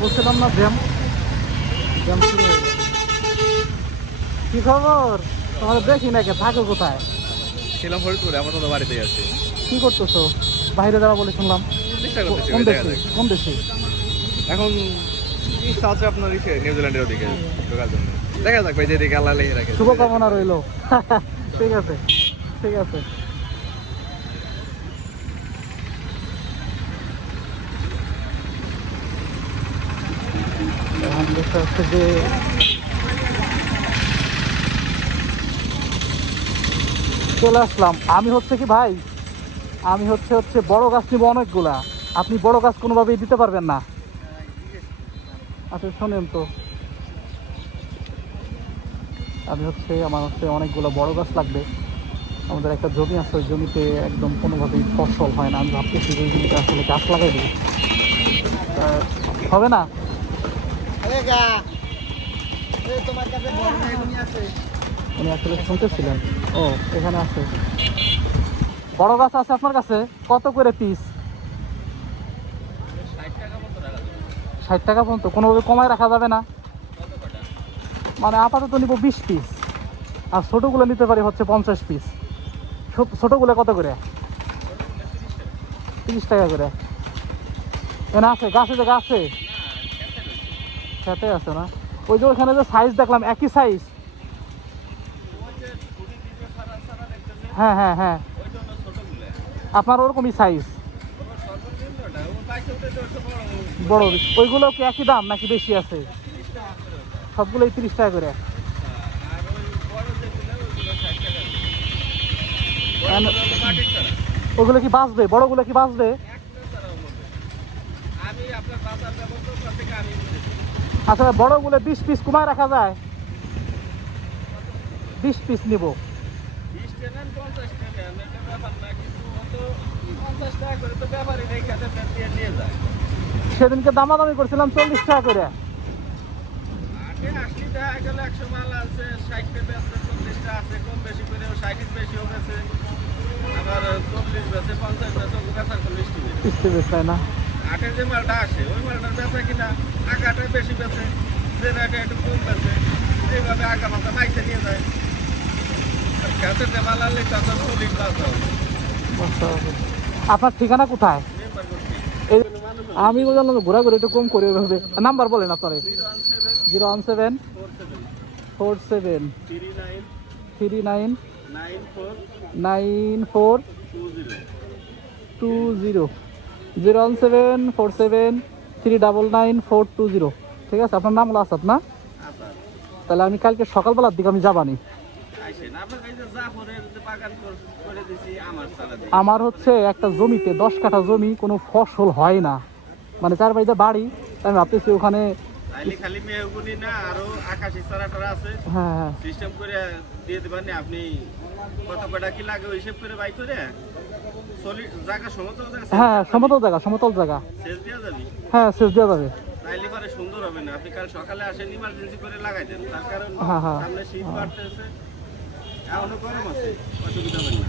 বলছিলাম না jam jam শুরু হয়ে গেছে। কি খবর? তোমার দেখি নাকি, থাকো কোথায়? ছিলাম ফরিদপুরে, আপাতত বাড়িতেই আছি। কি করতেছো? বাইরে যাওয়া বলে শুনলাম। চেষ্টা করতেছি কোন ভাই, দেখা দেশে? যাক। কোন দেশে? এখন ইচ্ছা আছে আপনার নিউজিল্যান্ডের ওদিকে ঢোকার জন্য। দেখা যাক ভাই, যেদিকে আল্লাহ লিখে রাখে। শুভকামনা রইলো। ঠিক আছে, ঠিক আছে। এখন বিষয় হচ্ছে যে চলে আসলাম। আমি হচ্ছে কি ভাই, আমি হচ্ছে বড় গাছ নিব অনেকগুলা। আপনি বড় গাছ কোনোভাবেই দিতে পারবেন না। আচ্ছা শোনেন তো, আমার অনেকগুলো বড় গাছ লাগবে। আমাদের একটা জমি আছে, ওই জমিতে একদম কোনোভাবেই ফসল হয় না। আমি ভাবতেছি যে ওই জমিতে আসলে গাছ লাগাই দিই। হবে না? উনি আসলে শুনতেছিলেন। ও, এখানে আছে বড় গাছ আছে আপনার কাছে? কত করে পিস? 60 টাকা পর্যন্ত? কোনোভাবে কমায় রাখা যাবে না? মানে আপাতত নিব 20 পিস, আর ছোটোগুলো নিতে পারি হচ্ছে 50 পিস। ছোটোগুলো কত করে? 30 টাকা করে। এখানে আছে গাছে, যে গাছে খেতে আছে না? ওই যে ওখানে যে সাইজ দেখলাম একই সাইজ। হ্যাঁ হ্যাঁ হ্যাঁ, আপনার ওরকমই সাইজ বড়। ওইগুলো কি একই দাম নাকি বেশি আছে? সবগুলোই 30 টাকা করে। ওগুলো কি বাঁচবে? বড়গুলো কি বাঁচবে? আচ্ছা, বড়গুলো 20 পিস কমায় রাখা যায়? 20 পিস নিব। সেদিনকে দামাদামি করছিলাম 40 টাকা করে। তাই না? আটের যে মালটা আসে ওই মালটার বেচা কিনা আগাটা বেশি বেচে, যে রেটে একটু কম বেচে, এইভাবে আগা মাথা পাইতে নিয়ে যায়। আর গাছের যে মাল আনলে তখন চল্লিশ লাখ আপনার ঠিকানা কোথায়? আমি বললাম ঘোরাঘুরি একটু কম করে ওইভাবে। নাম্বার বলেন আপনার। 01747399420। 01747399420। ঠিক আছে, আপনার নাম হলো আসাদ না? তাহলে আমি কালকে সকালবেলার দিকে আমি যাবানি। আমার হচ্ছে একটা জমিতে 10 কাঠা জমি, কোনো ফসল হয় না, মানে 4 বাড়িতে বাড়ি। আমি ভাবতেছি ওখানে খালি মেহগুনি না, আরো আকাশি চারাটারা আছে। হ্যাঁ হ্যাঁ, সিস্টেম করে দিয়ে দেবেন আপনি। কত কটা কি লাগে ওই হিসেব করে বাই করে জায়গা সমতল জায়গা। হ্যাঁ সমতল জায়গা, সমতল জায়গা। সেচ দেওয়া যাবে? হ্যাঁ সেচ দেওয়া যাবে। তাইলে পরে সুন্দর হবে না? আপনি কাল সকালে আসেন, ইমার্জেন্সি করে লাগাই দেন। তার কারণ হ্যাঁ হ্যাঁ, সামনে শীত বাড়তেছে, এখনো গরম আছে, অসুবিধা হবে না।